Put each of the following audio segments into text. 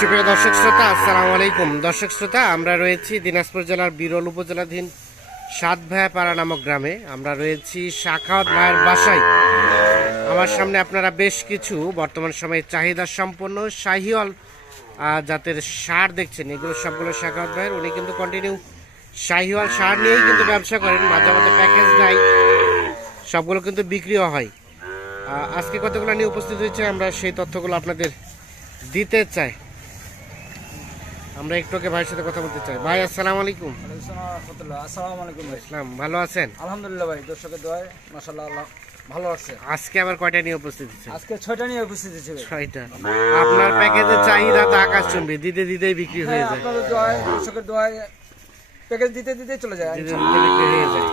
সুপ্রিয় দর্শক শ্রোতা, আসসালামু আলাইকুম। দর্শক শ্রোতা, আমরা রয়েছি দিনাজপুর জেলার বিরল উপজেলাধীন সাতভায়াপাড়া নামক গ্রামে। আমরা রয়েছি সাখাওয়াত ভাইয়ের বাসায়। আমার সামনে আপনারা বেশ কিছু বর্তমান সময়ে চাহিদা সম্পন্ন শাহিওয়াল জাতের ষাঁড় দেখছেন। এগুলো সবগুলো সাখাওয়াত ভাইয়ের। উনি কিন্তু কন্টিনিউ শাহিওয়াল ষাঁড় নিয়েই কিন্তু ব্যবসা করেন, মাঝে মাঝে প্যাকেজ দেয়, সবগুলো কিন্তু বিক্রিও হয়। আজকে কতগুলো নিয়ে উপস্থিত হয়েছে, আমরা সেই তথ্যগুলো আপনাদের দিতে চাই। আমরা একটু ভাইয়ের সাথে কথা বলতে চাই। ভাই, আসসালামু আলাইকুম। আসসালামু আলাইকুম ভাই। ইসলাম, ভালো আছেন? আলহামদুলিল্লাহ ভাই, দর্শকের দোয়ায় মাশাআল্লাহ ভালো আছে। আজকে আবার কয়টা নিয়ে উপস্থিত হয়েছে? আজকে 6টা নিয়ে উপস্থিত হয়েছে ভাই। 6টা। আপনার প্যাকেজের চাহিদা তো আকাশচুম্বী, দিতে দিতেই বিক্রি হয়ে যায়। আপনাদের দোয়ায়, দর্শকের দোয়ায় প্যাকেজ দিতে দিতে চলে যায়, দিতে দিতে বিক্রি হয়ে যায়।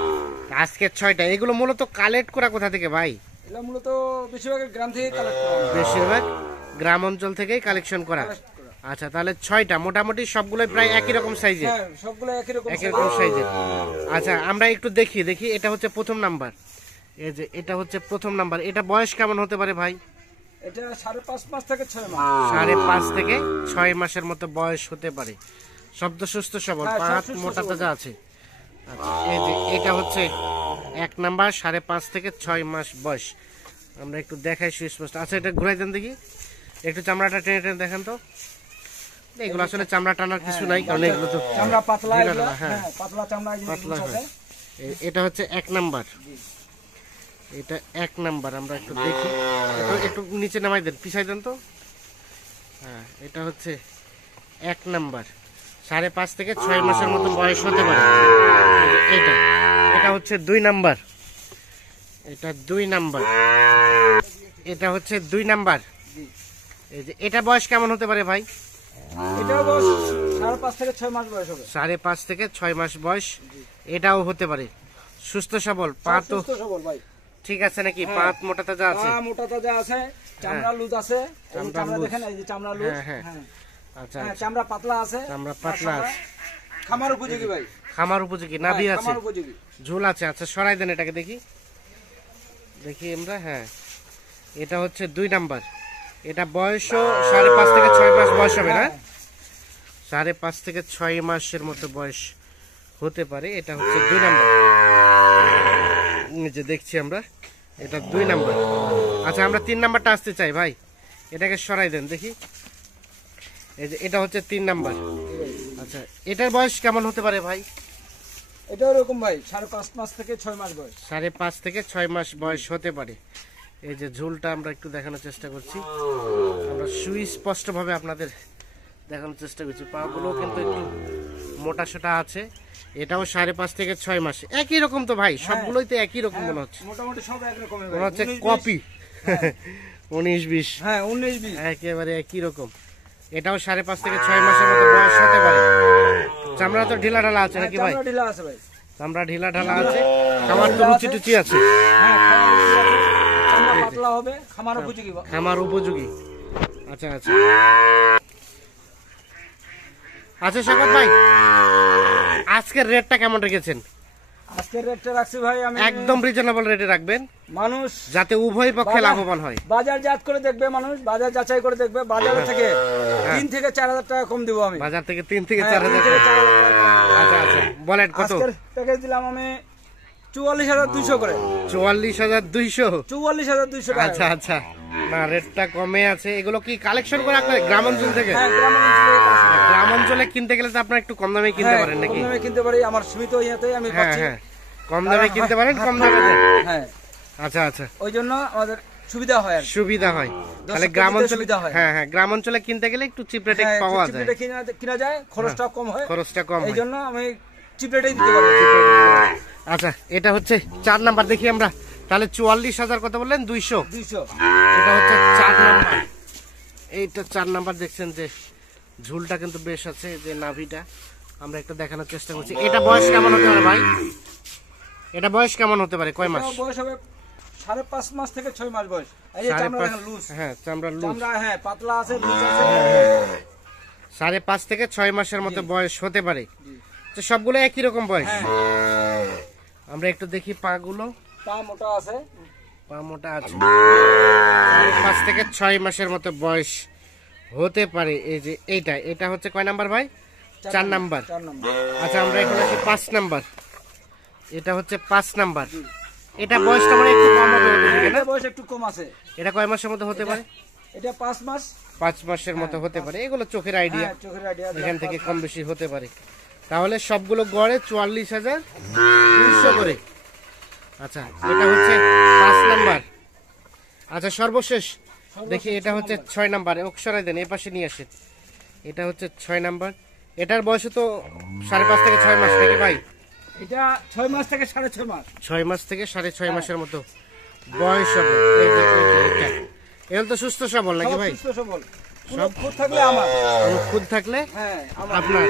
আজকে 6টা। এগুলো মূলত কালেক্ট করা কোথা থেকে ভাই? এগুলো মূলত বেশিরভাগ গ্রাম থেকে কালেক্ট করা হয়। বেশিরভাগ গ্রাম অঞ্চল থেকেই কালেকশন করা। আচ্ছা, তাহলে 6টা। মোটামুটি সবগুলোই প্রায় একই রকম সাইজের। হ্যাঁ, সবগুলো একই রকম সাইজের। আচ্ছা, আমরা একটু দেখি। এটা হচ্ছে প্রথম নাম্বার। এই যে এটা হচ্ছে প্রথম নাম্বার। এটা বয়স কেমন হতে পারে ভাই? এটা 5.5 মাস থেকে 6 মাস। 5.5 থেকে 6 মাসের মতো বয়স হতে পারে। শব্দ সুস্থ সবল, পাঁচ মোটা তাজা আছে। আচ্ছা, এই যে এটা হচ্ছে 1 নাম্বার, 5.5 থেকে 6 মাস বয়স। আমরা একটু দেখাই সুস্পষ্ট। আচ্ছা, এটা ঘুরাই দেন দেখি, একটু চামড়াটা টেনে টেনে দেখেন তো। এগুলো আসলে চামড়া টানার কিছু নাই, কারণ এগুলো তো চামড়া পাতলা। হ্যাঁ, পাতলা চামড়া, পাতলা হয়। এটা হচ্ছে 1 নাম্বার। এটা 1 নাম্বার। আমরা একটু দেখি, একটু নিচে নামাই দেন, পিছাই দেন তো। হ্যাঁ, এটা হচ্ছে 1 নাম্বার। 5.5 থেকে 6 মাসের মতো বয়স হতে পারে। এটা এটা হচ্ছে 2 নাম্বার। এটা 2 নাম্বার। এটা হচ্ছে 2 নাম্বার। এই যে এটা বয়স কেমন হতে পারে ভাই? এটাও বয়স 5.5 থেকে 6 মাস বয়স হবে। 5.5 থেকে 6 মাস বয়স। এটাও হতে পারে। সুস্থ সবল, পা তো সুস্থ সবল ভাই। ঠিক আছে নাকি? পা মোটা তাজা আছে? হ্যাঁ, মোটা তাজা আছে, চামড়া লুজ আছে। চামড়া দেখেন, এই যে চামড়া লুজ। হ্যাঁ, আচ্ছা, চামড়া পাতলা আছে। চামড়া পাতলা আছে। খামার উপযোগী ভাই। খামার উপযোগী, নাভি আছে, খামার উপযোগী, ঝোল আছে। আচ্ছা, সরাই দেন এটাকে দেখি আমরা। হ্যাঁ, এটা হচ্ছে 2 নাম্বার। এটা বয়সও 5.5 থেকে 6 মাস বয়স হবে না? 5.5 থেকে 6 মাসের মতো বয়স হতে পারে। এটা হচ্ছে 2 নাম্বার। যে দেখছি আমরা, এটা 2 নাম্বার। আচ্ছা, আমরা 3 নাম্বারটা আসতে চাই ভাই। এটাকে সরাই দেন দেখি। এই যে এটা হচ্ছে 3 নাম্বার। আচ্ছা, এটার বয়স কেমন হতে পারে ভাই? এটাও এরকম ভাই, 5.5 মাস থেকে 6 মাস বয়স। 5.5 থেকে 6 মাস বয়স হতে পারে। এই যে ঝুলটা আমরা একটু দেখানোর চেষ্টা করছি, আমরা সুস্পষ্ট ভাবে আপনাদের দেখানোর চেষ্টা করছি। পাগুলো কিন্তু একটু মোটা সোটা আছে। এটাও 5.5 থেকে 6 মাস। একই রকম তো ভাই, সবগুলোই তো একই রকম মনে হচ্ছে। মোটামুটি সব একরকম মনে হচ্ছে কপি। 19-20। হ্যাঁ, 19-20 একেবারে একই রকম। এটাও 5.5 থেকে 6 মাসের মতো বয়স হতে পারে। চামড়া তো ঢিলা ঢালা আছে নাকি ভাই? চামড়া ঢিলা আছে ভাই। চামড়া ঢিলা ঢালা আছে। খামার তো রুচি টুচি আছে। হ্যাঁ, চামড়া পাতলা হবে, খামার উপযোগী। খামার উপযোগী। আচ্ছা আচ্ছা আচ্ছা, শাকত ভাই, আজকের রেটটা কেমন রেখেছেন? আজকের রেটটা রাখছি ভাই আমি একদম রিজনেবল রেটে রাখবেন, মানুষ যাতে উভয় পক্ষে লাভবান হয়। বাজার জাত করে দেখবে মানুষ, বাজার যাচাই করে দেখবে। বাজার থেকে 3 থেকে 4,000 টাকা কম দেবো আমি। বাজার থেকে 3 থেকে 4,000 টাকা। আচ্ছা আচ্ছা, বলেন কত? আজকের প্যাকেজ দিলাম আমি 44,200 করে। 44,200? 44,200 টাকা। আচ্ছা আচ্ছা, না, রেটটা কমে আছে। এগুলো কি কালেকশন করে আপনার গ্রাম অঞ্চল থেকে? হ্যাঁ, গ্রাম অঞ্চলে কিনতে গেলে তো আপনার একটু কম দামে কিনতে পারেন নাকি? কম দামে কিনতে পারি, আমার সীমিত ইয়াতে আমি হ্যাঁ পাচ্ছি। হ্যাঁ, কম দামে কিনতে পারেন, কম দামে। হ্যাঁ, আচ্ছা আচ্ছা, ওই জন্য আমাদের সুবিধা হয়। সুবিধা হয়। তাহলে গ্রাম অঞ্চলে, হ্যাঁ হ্যাঁ, গ্রাম অঞ্চলে কিনতে গেলে একটু চিপ রেটে পাওয়া যায়। কিনা যায়, খরচটা কম হয়। খরচটা কম হয়, এই জন্য আমি চিপ রেটেই দিতে পারি। আচ্ছা, এটা হচ্ছে 4 নাম্বার। দেখি আমরা তাহলে 44,000 কত বললেন? 200। এটা হচ্ছে 4 নাম্বার। এইটা 4 নাম্বার। দেখছেন যে ঝুলটা কিন্তু বেশ আছে, যে নাভিটা আমরা একটু দেখানোর চেষ্টা করছি। এটা বয়স কেমন হতে পারে ভাই? এটা বয়স কেমন হতে পারে? কয় মাস বয়স হবে? 5.5 মাস থেকে 6 মাস বয়স। এই যে চামড়া দেখেন লুজ। হ্যাঁ, চামড়া লুজ। চামড়া হ্যাঁ, পাতলা আছে, লুজ আছে। 5.5 থেকে 6 মাসের মতো বয়স হতে পারে। তো সবগুলো একই রকম বয়স। আমরা একটু দেখি পাগুলো। পা মোটা আছে, পা মোটা আছে। 5 থেকে 6 মাসের মতো বয়স হতে পারে। এই যে এটা হচ্ছে কয় নাম্বার ভাই? 4 নাম্বার। 4 নম্বর। আচ্ছা আমরা এখন আসি 5 নাম্বার। এটা হচ্ছে 5 নাম্বার। এটা বয়সটা মানে একটু কম হবে নাকি না? এটা বয়স একটু কম আছে। এটা কয় মাসের মতো হতে পারে? এটা 5 মাস। 5 মাসের মতো হতে পারে। এগুলো চোখের আইডিয়া, হ্যাঁ, চোখের আইডিয়া। এখান থেকে কম বেশি হতে পারে। তাহলে সবগুলো গড়ে 44,200 করে। আচ্ছা এটা হচ্ছে 5 নাম্বার। আচ্ছা সর্বশেষ দেখি এটা হচ্ছে 6 নাম্বার। ওকে সরাই দেন, এই পাশে নিয়ে আসেন। এটা হচ্ছে 6 নাম্বার। এটার বয়স তো 5.5 থেকে 6 মাস নাকি ভাই? এটা 6 মাস থেকে 6.5 মাস। 6 মাস থেকে 6.5 মাসের মতো বয়স হবে। এই যে এটা এগুলো তো সুস্থ সবল নাকি ভাই? সুস্থ সবল। সব খুদ থাকলে আমার। কোনো খুদ থাকলে হ্যাঁ, আপনার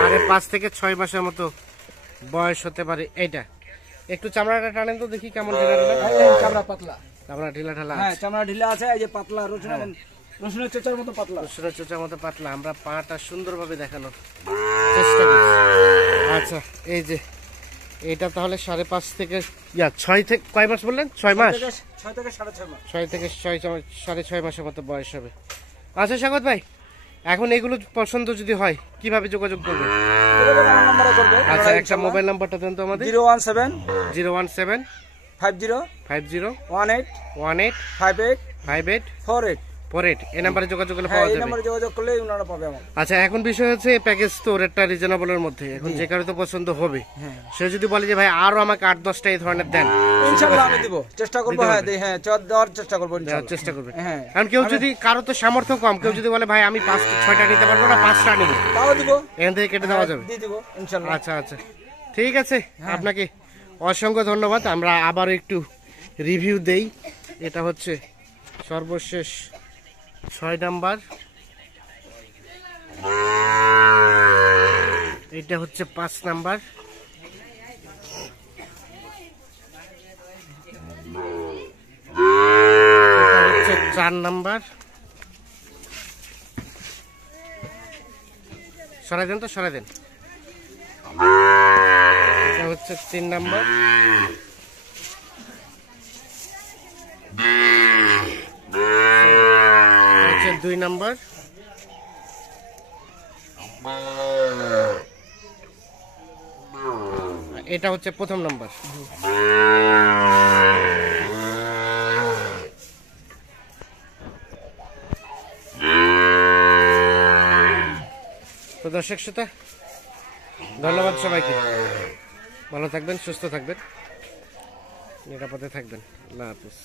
5.5 থেকে 6 মাসের মতো বয়স হতে পারে। এইটা একটু চামড়াটা টানেন তো দেখি কেমন ঢিলা ঢিলা। এই চামড়া পাতলা। চামড়া ঢিলা ঢালা হ্যাঁ, চামড়া ঢিলা আছে। এই যে পাতলা রসুনের চোচার মতো পাতলা। রসুনের চোচার মতো পাতলা। আমরা পাটা সুন্দরভাবে দেখানোর চেষ্টা করছি। আচ্ছা এই যে এটা তাহলে 5.5 থেকে 6 থেকে কয় মাস বললেন? 6 মাস। 6 থেকে 6.5 মাস। 6 থেকে 6.5 মাসের মতো বয়স হবে। আচ্ছা স্বাগত ভাই, এখন এগুলো পছন্দ যদি হয় কিভাবে যোগাযোগ করবে? যোগাযোগ আমার নম্বরে করবে। আচ্ছা একটা মোবাইল নাম্বারটা দেন তো আমাদের। 017 017 50 50 18 18 58 58 48। 48 এই নাম্বারে যোগাযোগ করলে হ্যাঁ, পাওয়া এই যাবে। নম্বরে যোগাযোগ করলে ওনারা পাবে আমার। আচ্ছা এখন বিষয় হচ্ছে প্যাকেজ তো রেটটা রিজনেবলের মধ্যে। এখন যে কারো তো পছন্দ হবে, হ্যাঁ। সে যদি বলে যে ভাই আরো আমাকে 8-10টা এই ধরনের দেন, ইনশাআল্লাহ আমি দিব। চেষ্টা করব। দিতে হ্যাঁ, হবে। হ্যাঁ, দেওয়ার চেষ্টা করব দেওয়ার ইনশাআল্লাহ। চেষ্টা করবে। হ্যাঁ। কারণ কেউ যদি কারো তো সামর্থ্য কম, কেউ যদি বলে ভাই আমি 5-6টা নিতে পারবো না, 5টা নিব, তাও দিব। এখান থেকে কেটে দেওয়া যাবে। দিয়ে দিব ইনশাআল্লাহ। আচ্ছা আচ্ছা ঠিক আছে, আপনাকে অসংখ্য ধন্যবাদ। আমরা আবার একটু রিভিউ দেই। এটা হচ্ছে সর্বশেষ 6 নাম্বার। এটা হচ্ছে 5 নাম্বার। এটা হচ্ছে 4 নাম্বার। সরাই দেন তো, সরাই দেন। এটা হচ্ছে 3 নাম্বার। হচ্ছে 2 নাম্বার। এটা হচ্ছে প্রথম নাম্বার। তো দর্শক শ্রোতা ধন্যবাদ সবাইকে। ভালো থাকবেন, সুস্থ থাকবেন, নিরাপদে থাকবেন। আল্লাহ হাফেজ।